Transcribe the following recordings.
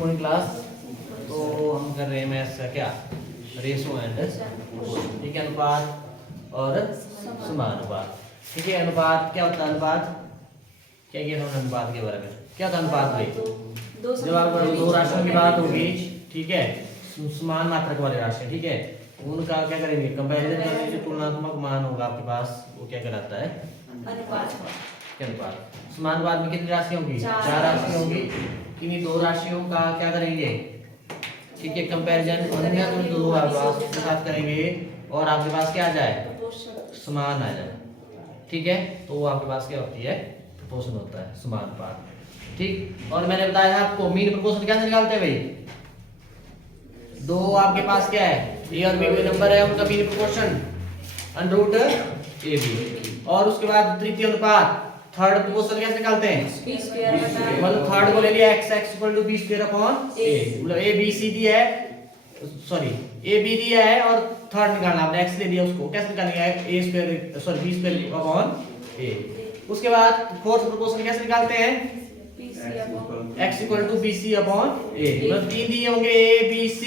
Good morning class. तो हम कर रहे हैं मैथ्स का क्या, रेशो एंड ठीक है, अनुपात और समानुपात। ठीक है, अनुपात क्या होता है, अनुपात क्या किया हमने अनुपात के बारे में, क्या होता है अनुपात भाई, जब आप दो राशियों की बात होगी, ठीक है, समान मात्रक वाले राशि, ठीक है, उनका क्या करेंगे, कंपैरिजन करेंगे, जो तुलनात्मक मान होगा आपके पास वो क्या कहलाता है, अनुपात। क्या अनुपात। समानुपात में कितनी राशियां होंगी, चार राशियां होंगी। किन्हीं दो राशियों का क्या करेंगे, ठीक है, कंपैरिजन अन्य दो आपके साथ करेंगे और आपके पास क्या आ जाए, समान आ जाए। ठीक है, तो वो आपके पास क्या होती है, प्रोपोर्शन होता है, समानुपात। ठीक, और मैंने बताया आपको मीन प्रोपोर्शन कैसे निकालते हैं भाई, दो आपके पास क्या है, ए और बी कोई नंबर है, उनका mean proportion under A B. और उसके बाद तृतीय अनुपात, थर्ड प्रोपोर्शन कैसे निकालते हैं, मतलब थर्ड को ले लिया x equal to b square upon a, मतलब a b c दिया है, सॉरी a b दिया है और थर्ड निकालना आपने, x ले लिया, उसको कैसे निकालेंगे, a square sorry b square upon a। उसके बाद फोर्थ प्रोपोर्शन कैसे निकालते हैं, x equal to B C upon a, मतलब तीन दिए होंगे a b c,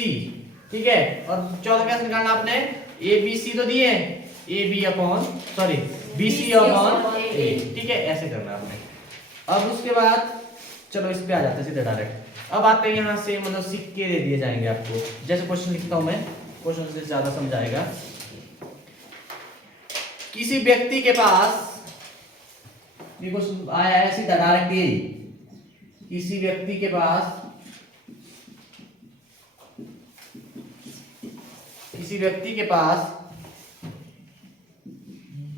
ठीक है, और चौथा कैसे निकालना आपने, a b c तो दिए हैं, a b upon sorry b c upon a, ठीक है, ऐसे करना आपने। अब उसके बाद चलो इस पे आ जाते हैं सीधे डायरेक्ट। अब आते हैं यहाँ से, मतलब सिक्के दे दिए जाएंगे आपको, जैसे क्वेश्चन लिखता हूं मैं, क्वेश्चन से ज्यादा समझाएगा। किसी व्यक्ति के पास, ये क्वेश्चन आया है सीधा डायरेक्ट यही, किसी व्यक्ति के पास, किसी व्यक्ति के पास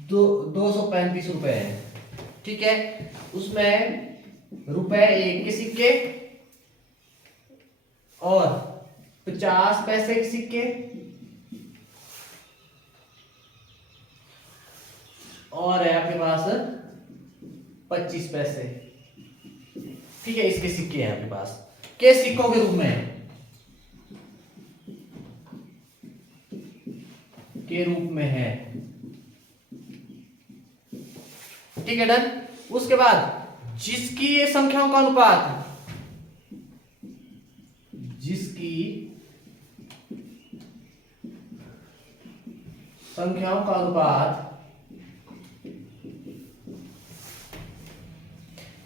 235 रुपए है, ठीक है, उसमें रुपए एक के सिक्के और 50 पैसे के सिक्के और है आपके पास 25 पैसे, ठीक है, इसके सिक्के हैं आपके पास, के सिक्कों के रूप में, के रूप में है, ठीक है, डन। उसके बाद जिसकी ये संख्याओं का अनुपात, जिसकी संख्याओं का अनुपात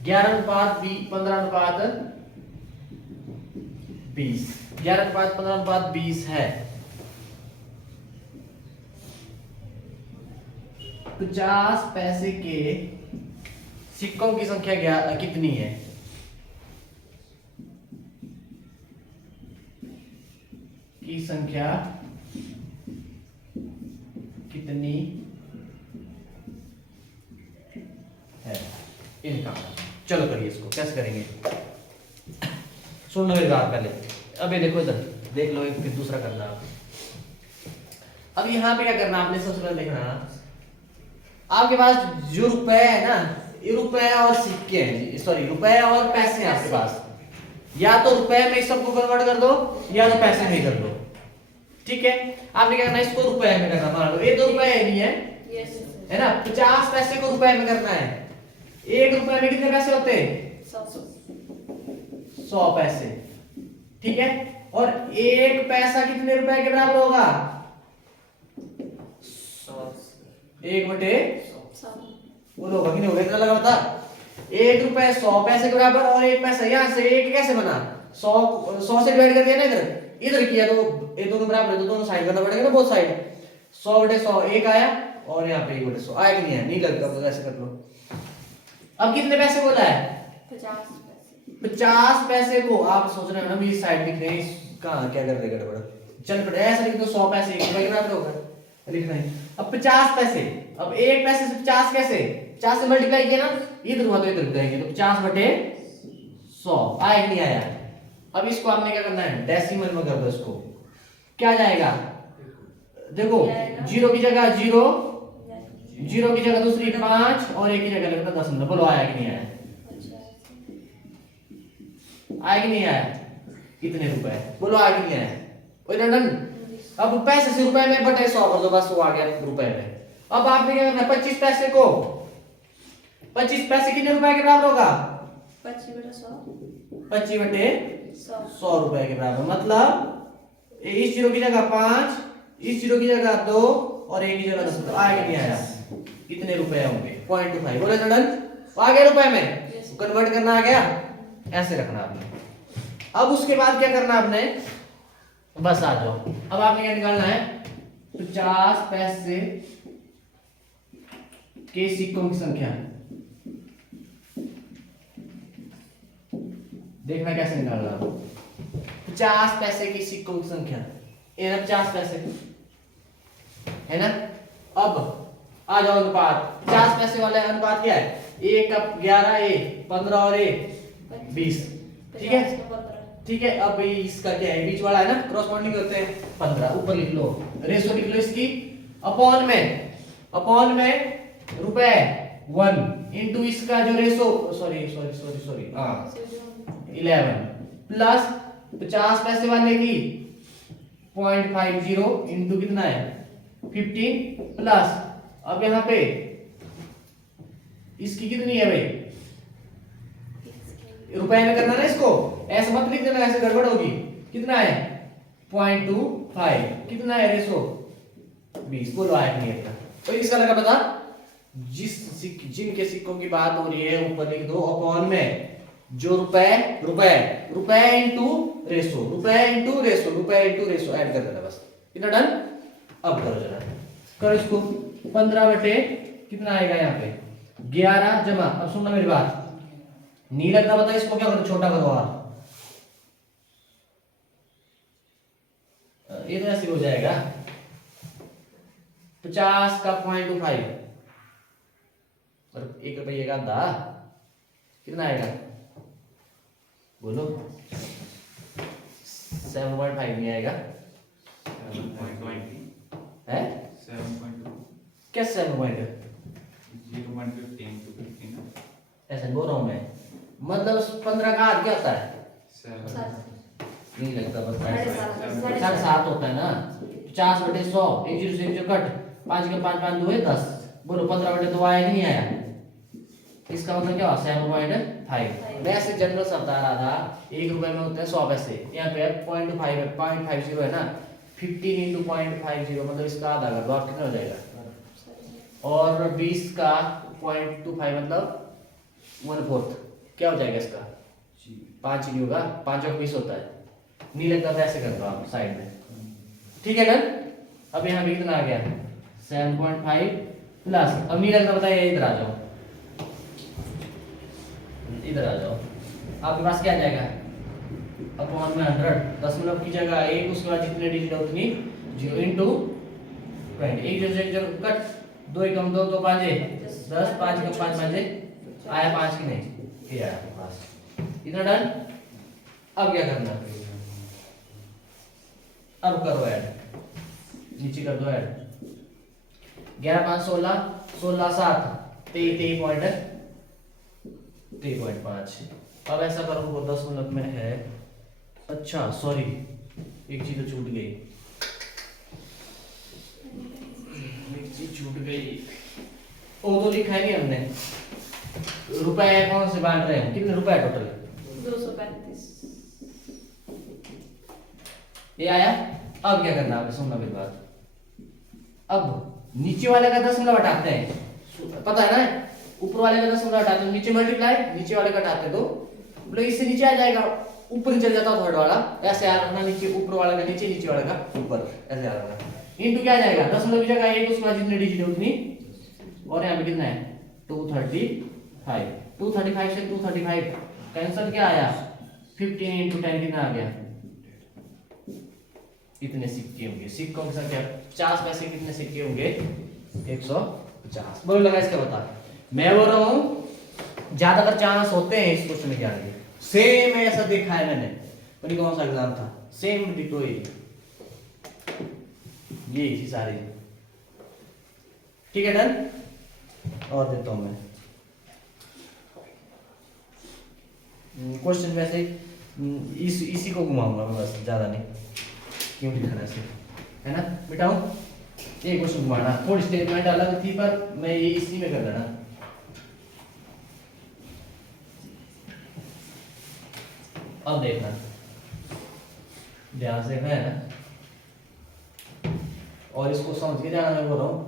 11:15:20, 11:15:20 है, 50 पैसे के सिक्कों की संख्या कितनी है, की संख्या कितनी है, इनका। चलो करिए इसको, कैसे करेंगे, सुन लो मेरी बात पहले। अब ये देखो, इधर देख लो, फिर दूसरा करना आप। अब यहाँ पे क्या करना आपने, सबसे पहले देखना आपके पास जो रुपए है ना, ये रुपए और सिक्के हैं, सॉरी रुपए और पैसे हैं आपके पास, या तो रुपए में सबको कन्वर्ट कर दो या तो पैसे में कर दो, ठीक है। आपने क्या करना, इसको रुपए में करना, मान लो ये 2 रुपए नहीं है, है ना, 50 पैसे को रुपए में करना है, एक रुपए में कितने पैसे होते हैं, 100 पैसे, ठीक है, और एक पैसा कितने रुपए के बराबर होगा, 1/100, बोलो कितने हो गए, कितना लगा बता, 1 रुपए 100 पैसे के बराबर, और एक पैसा यहाँ से एक कैसे बना, 100 से डिवाइड कर दिया ना, इधर किया तो ये दोनों बराबर है, तो दोनों साइड करना पड़ेगा ना, बोथ साइड, 100/100 एक आया, और यहाँ पे 1/100 आया कि नहीं आया, नहीं लगता तो ऐसे कर लो। अब कितने पैसे बोला है, 50 पैसे को आप सोच रहे हो ना, इस साइड लिख रहे हैं, कहाँ क्या कर रहे हैं गड़बड़, चल पड़े ऐसे लिख दो, 100 पैसे 1 रुपए के बराबर होगा, लिख रहे हैं। अब 50 पैसे, अब एक पैसे से 50 कैसे, 50 से मल्टीप्लाई किया ना, इधर हुआ तो इधर जाएंगे, तो 50/100 आया कि नहीं आया। अब इसको आपने क्या करना है, डेसिमल में कर दो इसको, क्या जाएगा, देखो 0 की जगह 0, 0 की जगह दूसरी 5 और 1 की जगह लगता 10, बोलो आया कि नहीं आया, आया कि नहीं आया, कितने रुपए, बोलो आया कि नहीं आया, कोई डन। अब पैसे से रुपए में बटे 100 कर दो, बस वो आ गया रुपए में। अब आपने क्या करना है, 25 पैसे को, 25 पैसे कितने रुपए के बराबर होगा, 25/100 रुपए के बराबर। मतलब इस जीरो की जगह 5, इस जीरो की जगह 2 और एक की जगह 10, तो आगे नहीं आया। कितने रुपए होंगे? 0.25। बोले सडन आ गया रुपए में, कन्वर्ट करना आ गया, ऐसे रखना आपने। अब उसके बाद क्या करना आपने, बस आ जाओ। अब आपने क्या निकालना है, 50 पैसे के सिक्कों की संख्या देखना कैसे निकालना। 50 पैसे के सिक्कों की संख्या, ये 50 पैसे है ना। अब आ जाओ अनुपात, 50 पैसे वाले अनुपात क्या है, 1 का 11, ए 15 और ए 20, ठीक है ठीक है। अब इसका क्या है, बीच वाला है ना, क्रॉसपोंडिंग होते हैं 15, ऊपर लिख लो, रेशो लिख लो इसकी, अपॉन में रुपए 1 इंटू इसका जो रेशो, सॉरी 11 प्लस 50 पैसे वाले की 0.50 इंटू कितना है 15 प्लस, अब यहाँ पे इसकी कितनी है भाई, रुपए में करना ना इसको, ऐसे मत लिख देना, ऐसे गड़बड़ होगी। कितना है 0.25, कितना है रेशो 20। बोलो आया नहीं है तो इसका लगा पता। जिनके सिक्कों की बात हो रही है ऊपर लिख दो, अपॉन में जो रुपए इंटू रेशो, रुपए इंटू रेशो ऐड कर देना बस, इतना डन। अब करो जरा, करो इसको, 15 बटे कितना आएगा यहाँ पे 11 जमा, अब सुनना मेरी बात, नहीं लगता बता इसको क्या करो, छोटा करो और ये तो ऐसे हो जाएगा 50 का 0.25 और 1 रुपये का आधा कितना आएगा, बोलो 7.5 नहीं आएगा है, 7.2 क्या 7.2 ऐसे बोल रहा हूं मैं, मतलब 15 का हाथ क्या होता है, नहीं लगता बस 7.5 होता है ना। 50 बटे 100, 1 जीरो से 1 जीरो कट, 5 के 5 5 2 है 10, बोलो 15 बटे 2 आया कि नहीं आया, इसका मतलब क्या हुआ 7.5। मैं ऐसे जनरल शब्द बता रहा था, 1 रुपए में होते हैं 100 पैसे, यहाँ पे 0.50 है ना, 15 इंटू 0.50 मतलब इसका आधा कर दो, आप कितना हो जाएगा, और 20 का 0.25 मतलब 1/4 क्या हो जाएगा इसका 5 ही होगा, 5 और 20 होता है, नहीं लगता तो ऐसे कर दो आप साइड में, ठीक है डन। अब यहाँ पे कितना आ गया 7.5 प्लस, अब नहीं लगता बताइए, इधर आ जाओ, इधर आ जाओ, आपके पास क्या आ जाएगा अपॉन में 100, दशमलव की जगह 1, उसके बाद जितने डिजिट है उतनी 0 इंटू 20, 1 जीरो कट, 2 एकम 2 तो 5 10, 5 एकम 5 5 आया 5 की नहीं, ये आया आपके पास, इतना डन। अब क्या करना, अब करो ऐड, नीचे कर दो ऐड, 11 5 16, 16 7 23.5। अब ऐसा करो, वो दशमलव में है, अच्छा सॉरी एक चीज तो छूट गई, एक चीज छूट गई, वो तो लिखा है नहीं हमने, रुपए कौन से बांट रहे हैं, कितने रुपए टोटल 235। ये आया। अब क्या करना है, सुनना मेरी बात, अब नीचे वाले का दशमलव हटाते हैं, पता है ना, ऊपर वाले का दशमलव हटाते हैं, नीचे मल्टीप्लाई, नीचे वाले का हटाते तो मतलब इससे नीचे आ जाएगा, ऊपर ही चल जाता थर्ड वाला, ऐसे याद रखना, नीचे ऊपर वाले का नीचे, नीचे वाले का ऊपर, ऐसे याद रखना। इनटू क्या जाएगा, दशमलव की जगह 1, उसके बाद जितने डिजिट है उतनी, और यहाँ पे कितना है 235, 235 से 235 कैंसिल, क्या आया 15 इंटू 10 कितना आ गया, इतने सिक्के होंगे, सिक्कों की संख्या 50 पैसे कितने सिक्के होंगे 150। बोलो लगा इसका बता, मैं बोल रहा हूं ज्यादातर चांस होते हैं इस क्वेश्चन में क्या आएंगे, सेम ऐसा देखा है मैंने, पर कौन सा एग्जाम था, सेम डिटो ये थी सारी, ठीक है डन। और देता हूं मैं क्वेश्चन वैसे इसी को घुमाऊंगा मैं बस, ज्यादा नहीं, क्यों लिखना ऐसे है ना, मिटाऊं ये क्वेश्चन घुमाना, थोड़ी स्टेटमेंट अलग थी पर मैं ये इसी में कर देना, अब देखना ध्यान से है ना, और इसको समझ के जाना मैं बोल रहा हूं।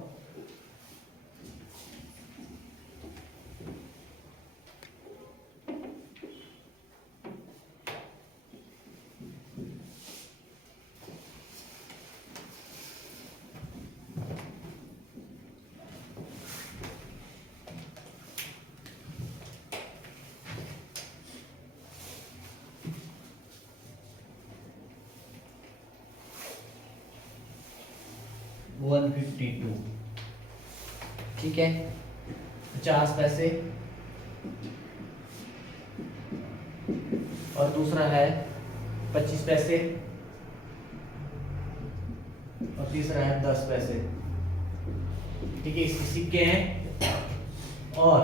$152, ठीक है, 50 पैसे। और दूसरा है 25 पैसे, और तीसरा है 10 पैसे, ठीक है। इसके सिक्के हैं, और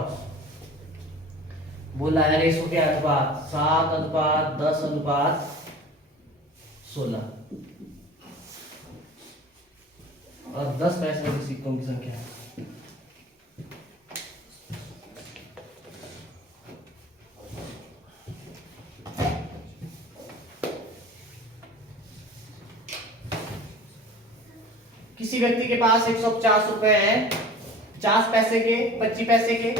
बोला है रेशो के अनुपात 7:10:16, और 10 पैसे के सिक्कों की संख्या है। किसी व्यक्ति के पास 150 रुपए हैं, 50 पैसे के, 25 पैसे के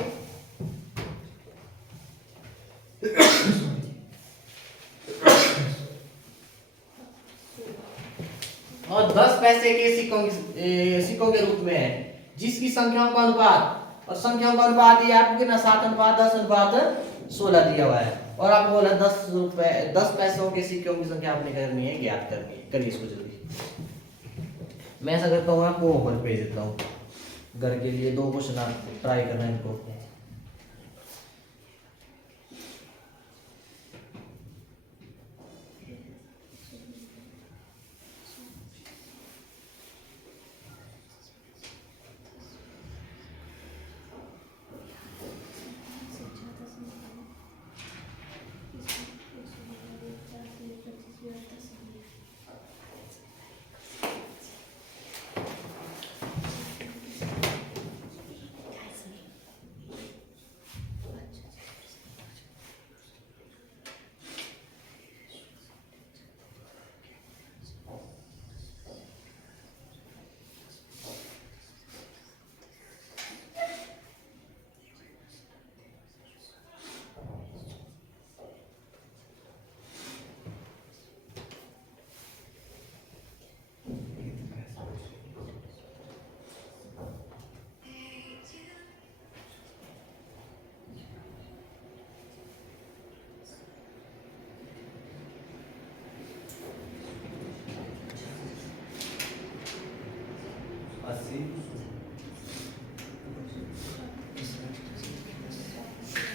और 10 पैसे के सिक्कों के रूप में है, जिसकी संख्याओं का अनुपात, और संख्याओं का अनुपात ये आपको कितना 7:10:16 दिया हुआ है, और आपको बोला 10 पैसों के सिक्कों की संख्या आपने करनी है, ज्ञात करनी है। करिए इसको जल्दी। मैं ऐसा करता हूँ, आपको ओवर भेज देता हूँ घर के लिए, 2 क्वेश्चन आप ट्राई करना है इनको।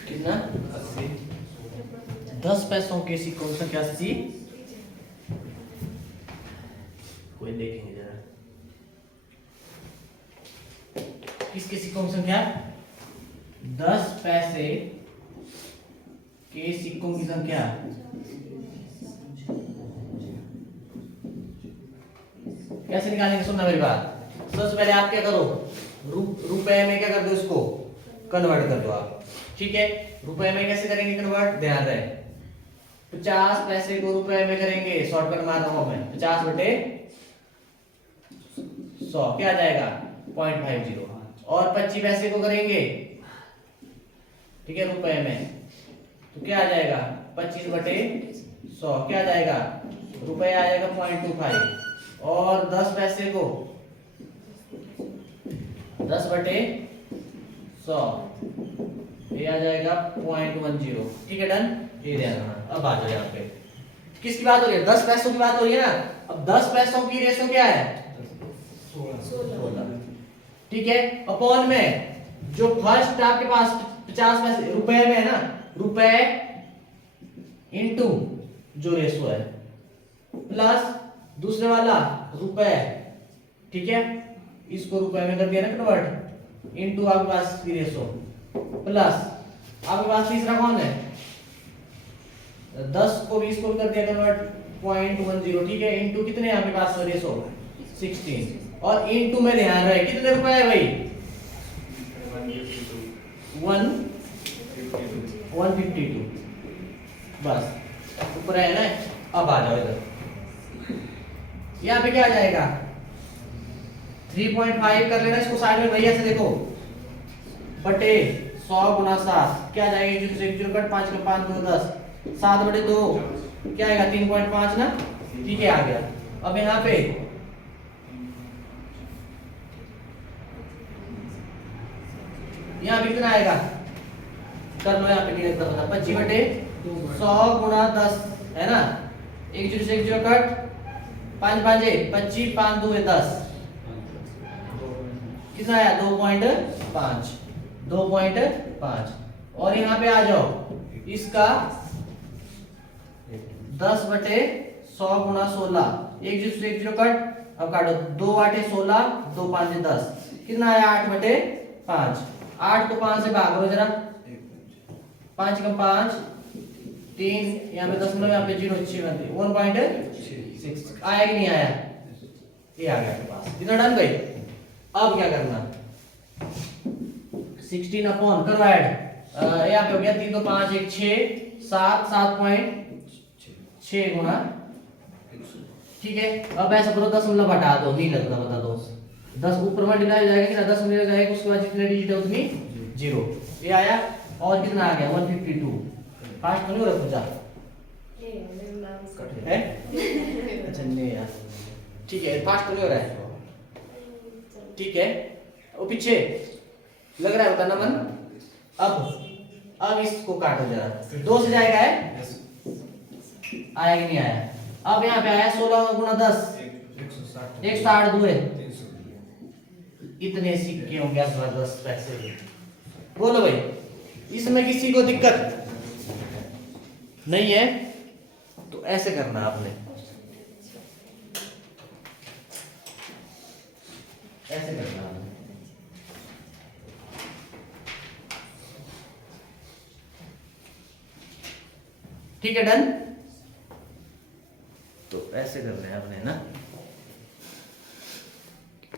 कितना 80, 10 पैसों के सिक्कों की संख्या 80। कोई देखेंगे जरा, किसके सिक्कों की संख्या 10 पैसे के सिक्कों की संख्या, कैसे निकालेंगे? सुनना मेरी बात। सबसे पहले आप क्या करो, रुपए में क्या कर दो, इसको कन्वर्ट कर दो आप, ठीक है। रुपए में कैसे करेंगे कन्वर्ट, ध्यान रहे। 50 पैसे को रुपए में करेंगे, शॉर्टकट मार रहा हूं मैं, 50/100 क्या आ जाएगा 0.50, और 25 पैसे को करेंगे, ठीक है, रुपए में, तो क्या आ जाएगा 25/100 क्या आ जाएगा, रुपए आ जाएगा 0.25, और 10 पैसे को 10/100 ये आ जाएगा 0.10, ठीक है, डन। ये ध्यान रखना। अब आ जाओ यहाँ पे, किसकी बात हो रही है, 10 पैसों की बात हो रही है ना। अब 10 पैसों की रेशो क्या है 16, ठीक है। अपॉन में जो फर्स्ट आपके पास 50 पैसे रुपए में है ना, रुपए इनटू जो रेशो है, प्लस दूसरे वाला रुपए, ठीक है, इसको रुपए में कर दिया ना कन्वर्ट, इनटू आपके पास की रेशो, प्लस आपके पास तीसरा कौन है 10 को 20 को कर दिया कन्वर्ट 0.10, ठीक है, इनटू कितने आपके पास रेशो 16, और इनटू में ध्यान रहे कितने रुपए है भाई 152, बस ऊपर है ना। अब आ जाओ इधर, यहाँ पे क्या आ जाएगा 3.5 कर लेना इसको साइड में वही ऐसे देखो बटे 100 गुना 7 क्या जाएगा 1 से 1 कट 5 का 5 2 10 7 बटे 2 क्या आएगा 3.5 ना। ठीक है आ गया। अब यहाँ पे कितना आएगा कर लो यहाँ पे डिवाइड कर दो 25 बटे 100 गुना 10 है ना। 1 से 1 कट 5 5 25 5 2 10 कितना आया 2.5 2.5। और यहाँ पे आ जाओ इसका 10 बटे 100 गुना 16 1 से 1 कट अब काटो 2 8 16 2 5 10 कितना आया 8 बटे 5। 8 को 5 से भाग दो जरा 5 का 5 3 यहाँ पे 10 यहाँ पे 0 6 1.6 आया कि नहीं आया ये आ गया आपके पास। इतना डन भाई। अब क्या करना 16 अपॉन करो ऐड यहाँ पे हो गया 3 तो 5 1 6 7 7.6 गुना ठीक है। अब ऐसा करो 10 हटा दो नहीं लगता बता दो 10 ऊपर मल्टीप्लाई हो जाएगा कि ना 10 में जाएगा उसके बाद जितने डिजिट है उतनी 0 ये आया। और कितना आ गया 152 फास्ट तो नहीं हो रहा पूजा है अच्छा नहीं यार ठीक है फास्ट तो नहीं हो रहा है ठीक है। वो पीछे लग रहा है बताना मन। अब इसको काटो जरा 2 से जाएगा है आया कि नहीं आया। अब यहाँ पे आया 16 गुना 10 162 है इतने सिक्के होंगे 10 पैसे। बोलो भाई इसमें किसी को दिक्कत नहीं है तो ऐसे करना आपने ऐसे करना आपने ठीक है डन। तो ऐसे करना है आपने ना